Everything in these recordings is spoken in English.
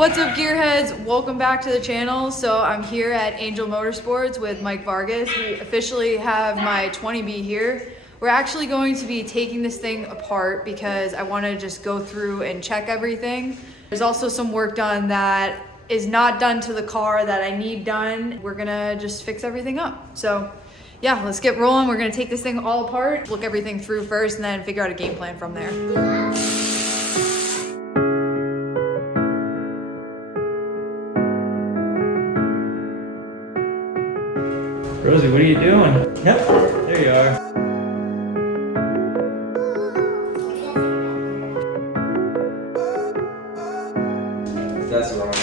What's up, gearheads? Welcome back to the channel. So I'm here at Angel Motorsports with Mike Vargas. We officially have my 20B here. We're actually going to be taking this thing apart because I want to just go through and check everything. There's also some work done that is not done to the car that I need done. We're gonna just fix everything up. So yeah, let's get rolling. We're gonna take this thing all apart, look everything through first, and then figure out a game plan from there. Rosie, what are you doing? Yep, there you are. That's wrong.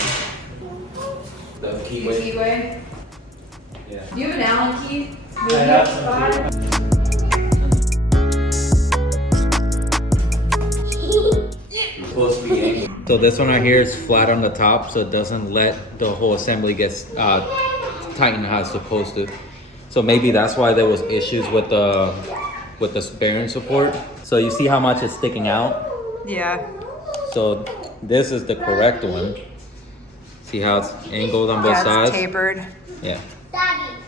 The keyway. Keyway? Yeah. Do you have an Allen key? I have some supposed to be angled. So this one right here is flat on the top, so it doesn't let the whole assembly get tightened how it's supposed to. So maybe that's why there was issues with the bearing support. So you see how much is sticking out? Yeah. So this is the correct one. See how it's angled on both sides? It's tapered. Yeah.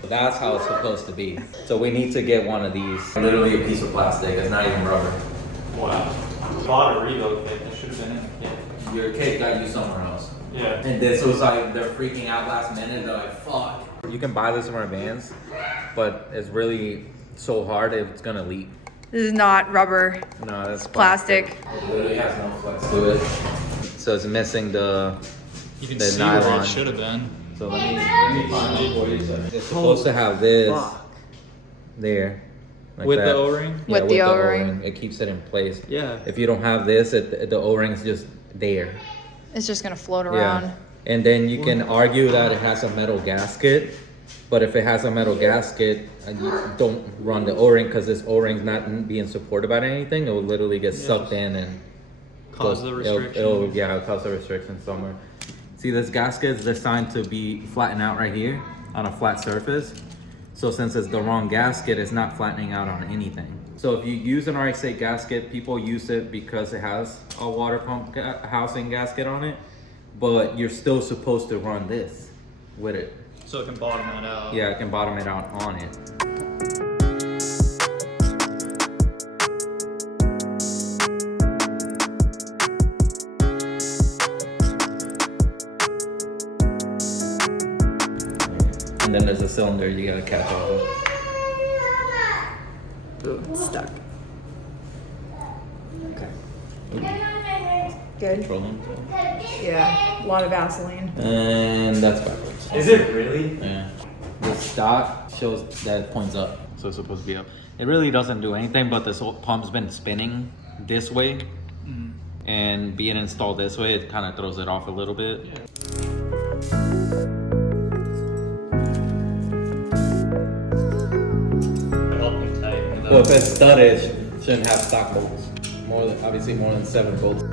That's how it's supposed to be. So we need to get one of these. Literally a piece of plastic. It's not even rubber. Wow. Bought a reload kit. That should have been in the kit. Your kit got used somewhere else. Yeah. And this was like, they're freaking out last minute. They're like, fuck. You can buy this from our vans, but it's really so hard it's gonna leak. This is not rubber. No, that's Plastic. It literally has no flex to it. So it's missing the See nylon. where it should have been. So let me find it for you. It's supposed to have this there. Like With that. the O-ring? Yeah, With the O-ring. It keeps it in place. Yeah. If you don't have this, the O-ring's just there. It's just gonna float around. Yeah. And then you can argue that it has a metal gasket, but if it has a metal gasket, you don't run the O-ring because this O-ring's not being supported by anything. It will literally get sucked in and Cause the restriction. it'll cause the restriction somewhere. See, this gasket is designed to be flattened out right here on a flat surface. So since it's the wrong gasket, it's not flattening out on anything. So if you use an RX-8 gasket, people use it because it has a water pump housing gasket on it, but you're still supposed to run this with it. So it can bottom it out. Yeah, it can bottom it out on it. And then there's a cylinder you gotta catch off of. Ooh, it's stuck. Okay. Good. Controlling. Yeah, a lot of Vaseline. And that's backwards. Is it really? Yeah. This dot shows that it points up, so it's supposed to be up. It really doesn't do anything, but this whole pump's been spinning this way, and being installed this way, it kind of throws it off a little bit. Yeah. Well, if it's studded, it shouldn't have stock bolts. Obviously more than 7 bolts.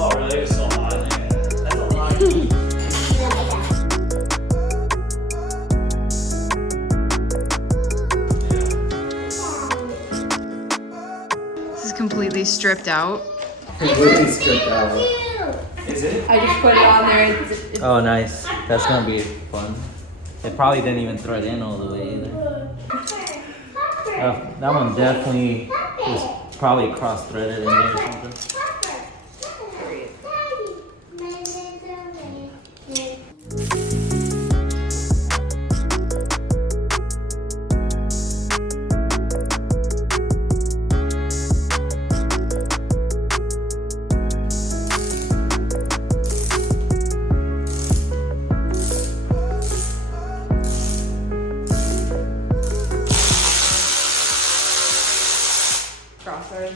Oh, really? It's so hot. That's a lot. Completely stripped out. Completely stripped out. Is it? I just put it on there. Oh, nice. That's gonna be fun. It probably didn't even thread in all the way either. That one definitely was probably cross-threaded in there or something. Crossthread.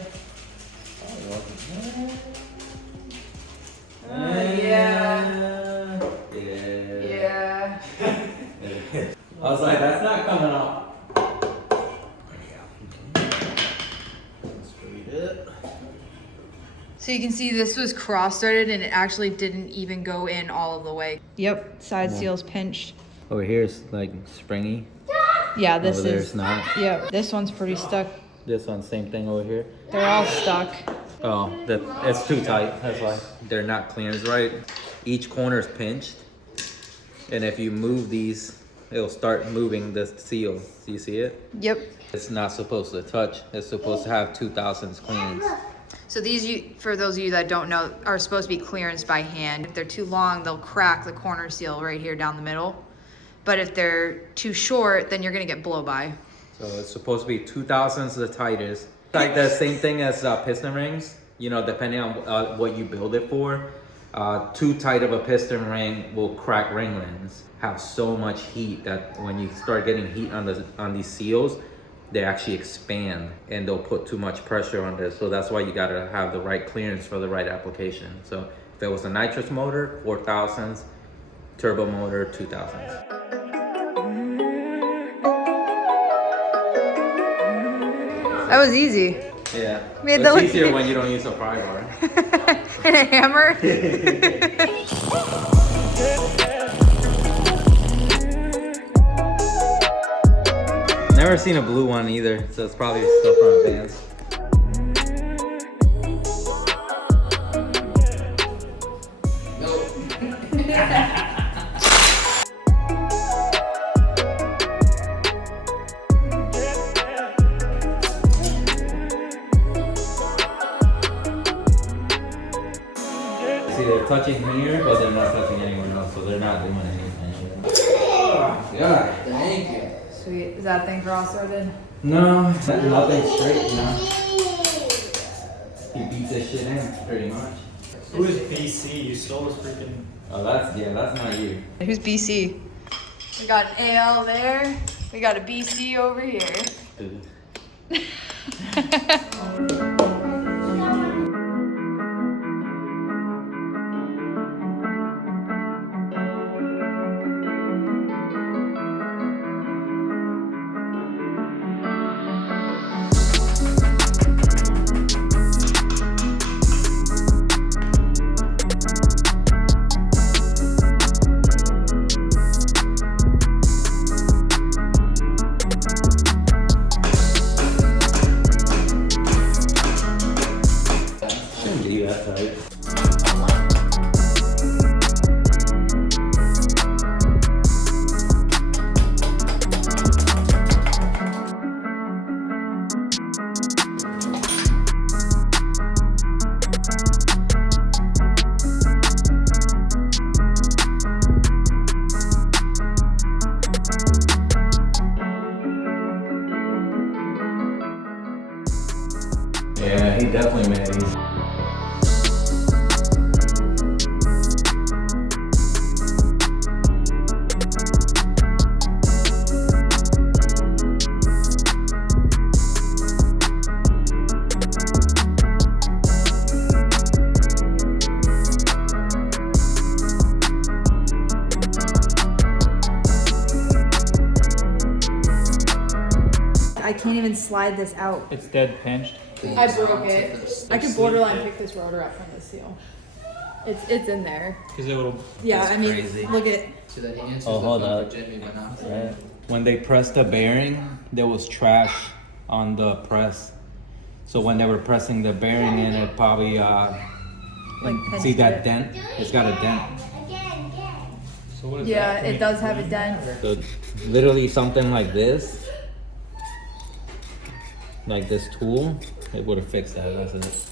So you can see this was cross-threaded and it actually didn't even go in all of the way. Yep, side seal's pinched. Over here is like springy. Yeah, this Over there is it's not. Yep, this one's pretty stuck. This one, same thing over here. They're all stuck. Oh, it's too tight. That's why they're not clearance right. Each corner is pinched, and if you move these, it'll start moving the seal. Do you see it? Yep. It's not supposed to touch. It's supposed to have 2000s clearance. So these, for those of you that don't know, are supposed to be clearanced by hand. If they're too long, they'll crack the corner seal right here down the middle. But if they're too short, then you're gonna get blow by. So it's supposed to be 2000s the tightest. Like the same thing as piston rings, you know, depending on what you build it for. Too tight of a piston ring will crack ring lens. Have so much heat that when you start getting heat on these seals, they actually expand and they'll put too much pressure on this. So that's why you gotta have the right clearance for the right application. So if it was a nitrous motor, 4000s, turbo motor, 2000s. That was easy. Yeah, Made it's that look easier when you don't use a pry bar. And a hammer. Never seen a blue one either, so it's probably still from Advance. See, they're touching here, but they're not touching anywhere else, so they're not doing anything. Oh, God, thank you. Sweet. Is that thing cross-threaded? No, nothing straight, you know. He beats this shit in, pretty much. Who is BC? You stole his freaking. Oh, that's not you. Who's BC? We got an AL there. We got a BC over here. Yeah, he definitely made these. I can't even slide this out. It's dead pinched. I broke it. I could borderline pick this rotor up from the seal. It's in there. Because it will. Yeah, I mean, crazy. look at it. So that he answers Oh, the hold phone up. for Jimmy, but not for me. Right. When they pressed the bearing, there was trash on the press. So when they were pressing the bearing in, it probably see pinched that it. dent? It's got a dent. So what is Yeah, that? it does have a dent. So literally something like this, like this tool, it would have fixed that. That's it.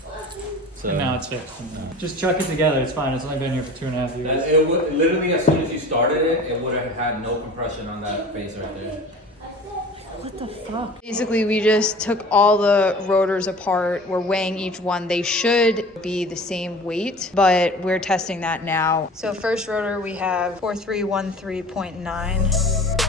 So And now it's fixed. Just chuck it together. It's fine. It's only been here for 2.5 years. it would literally as soon as you started it, it would have had no compression on that face right there. What the fuck? Basically, we just took all the rotors apart. We're weighing each one. They should be the same weight, but we're testing that now. So first rotor, we have 4313.9.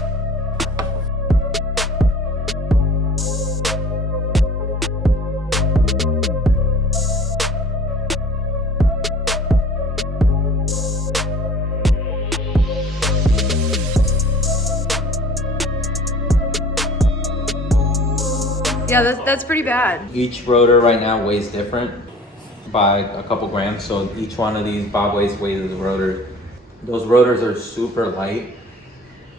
Yeah, that's pretty bad. Each rotor right now weighs different. by a couple grams. So each one of these bob weighs weight of the rotor. Those rotors are super light,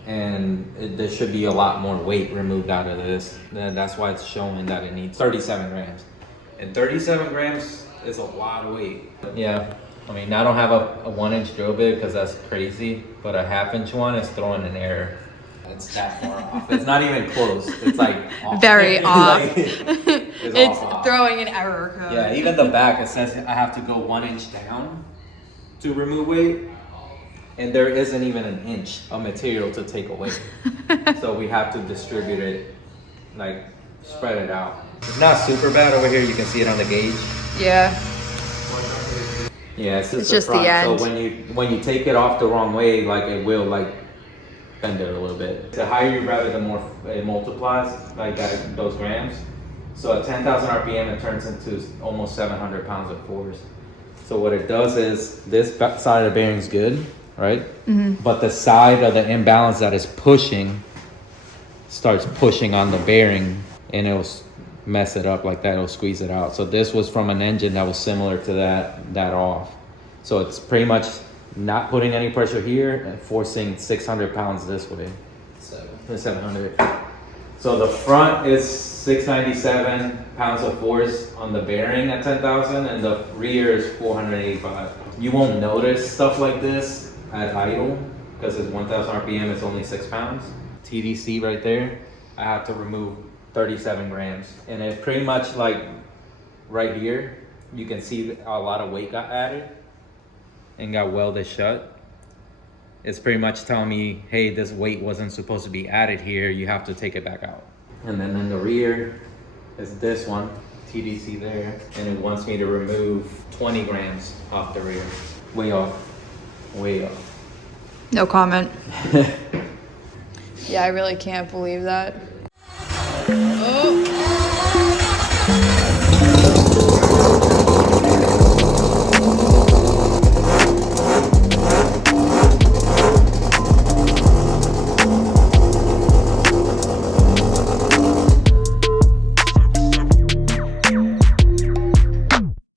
and there should be a lot more weight removed out of this. That's why it's showing that it needs 37 grams. And 37 grams is a lot of weight. Yeah, I mean, I don't have a 1-inch drill bit because that's crazy, but a 1/2-inch one is throwing an error. It's that far off. It's not even close. It's like off. Very off. It's off. Throwing an error code. Yeah, even the back, it says I have to go 1 inch down to remove weight. And there isn't even an inch of material to take away. So we have to distribute it, like spread it out. It's not super bad over here. You can see it on the gauge. Yeah. Yeah, it's It's the just the front. end. So when you take it off the wrong way, like it will like bend it a little bit. The higher you rev it, the more it multiplies, like that, those grams. So at 10,000 RPM, it turns into almost 700 pounds of force. So what it does is this side of the bearing's good, right? But the side of the imbalance that is pushing starts pushing on the bearing, and it'll mess it up like that. It'll squeeze it out. So this was from an engine that was similar to that off. So it's pretty much not putting any pressure here and forcing 600 pounds this way. 700. So the front is 697 pounds of force on the bearing at 10,000, and the rear is 485. You won't notice stuff like this at idle because it's 1,000 RPM. It's only 6 pounds. TDC right there. I have to remove 37 grams, and it pretty much like right here, you can see a lot of weight got added and got welded shut. It's pretty much telling me, hey, this weight wasn't supposed to be added here. You have to take it back out. And then in the rear is this one, TDC there, and it wants me to remove 20 grams off the rear. Way off, way off. No comment. Yeah, I really can't believe that. Oh.